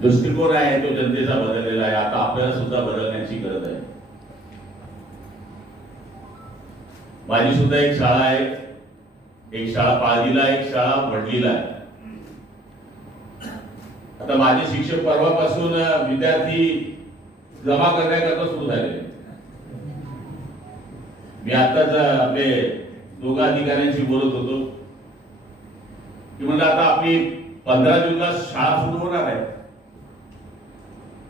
दृष्टिकोन आहे तो जनतेचा बदललेला आहे. आता आपल्याला सुद्धा बदलण्याची गरज आहे. माझी सुद्धा एक शाळा आहे, एक शाळा पाळजीला, एक शाळा वडलीला आहे. आता माझे शिक्षक परवापासून विद्यार्थी जमा करण्याकरता सुरू झाले. मी आताच आपले दोघा अधिकाऱ्यांशी बोलत होतो की म्हणजे आता आपली 15 जूनला शाळा सुरू होणार आहे.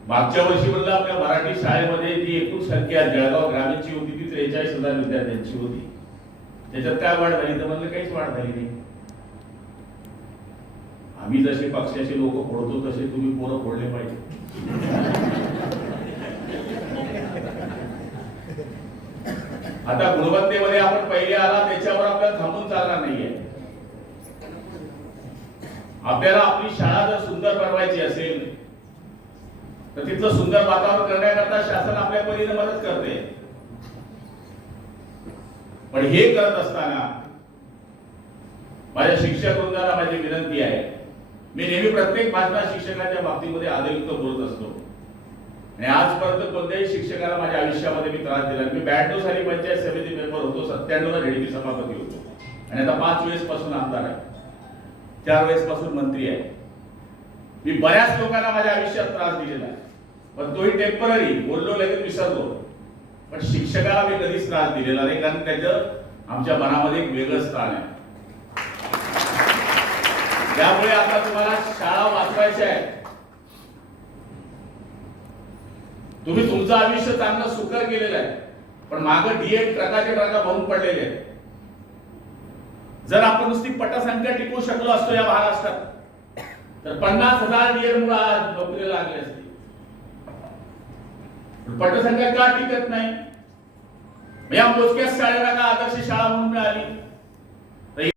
मागच्या वर्षी म्हणलं आपल्या मराठी शाळेमध्ये जी एकूण संख्या जळगाव ग्रामीणची होती ती 43,000 विद्यार्थ्यांची होती. त्याच्यात काय वाढ झाली तर म्हणलं काहीच वाढ झाली नाही. आम्ही जसे पक्षाचे लोक फोडतो तसे तुम्ही पोरं फोडले पाहिजे. आता गुणवत्तेमध्ये आपण पहिले आला त्याच्यावर आपल्याला थांबून चालणार नाहीये. आपल्याला आपली शाळा जर सुंदर बनवायची असेल तर तिथलं सुंदर वातावरण करण्याकरता शासन आपल्या परीने मदत करते. पण हे करत असताना माझ्या शिक्षक वृंदाला माझी विनंती आहे. मी नेहमी प्रत्येक भाषणात शिक्षकाच्या बाबतीमध्ये आदरयुक्त बोलत असतो आणि आजपर्यंत कोणत्याही शिक्षकाला माझ्या आयुष्यामध्ये मी त्रास दिला. मी 92 साली पंचायत समिती मेंबर होतो, 97 ला झेडपी सभापती होतो आणि आता 5 वेळेस पासून आमदार आहे, 4 वेळेस पासून मंत्री आहे. मी बऱ्याच लोकांना माझ्या आयुष्यात त्रास दिलेला आहे, पण तोही टेम्पररी, बोललो लगेच विसरलो. पण शिक्षकाला मी कधीच त्रास दिलेला नाही, कारण त्याचं आमच्या मनामध्ये एक वेगळं स्थान आहे. त्यामुळे आता तुम्हाला शाळा वाचवायची आहे. तुम्ही तुमचं आयुष्य चांगलं सुकर केलेलं आहे, पण मागं डीएड ट्रकाचे ट्रका भरून पडलेले आहेत. जर आपण नुसती पटसंख्या टिकवू शकलो असतो या महाराष्ट्रात तर 50,000 डीएड मुलं आज नोकरीला लागले असते. पटसंख्या का टिकत नाही? या मोजक्याच शाळेला का आदर्श शाळा म्हणून मिळाली?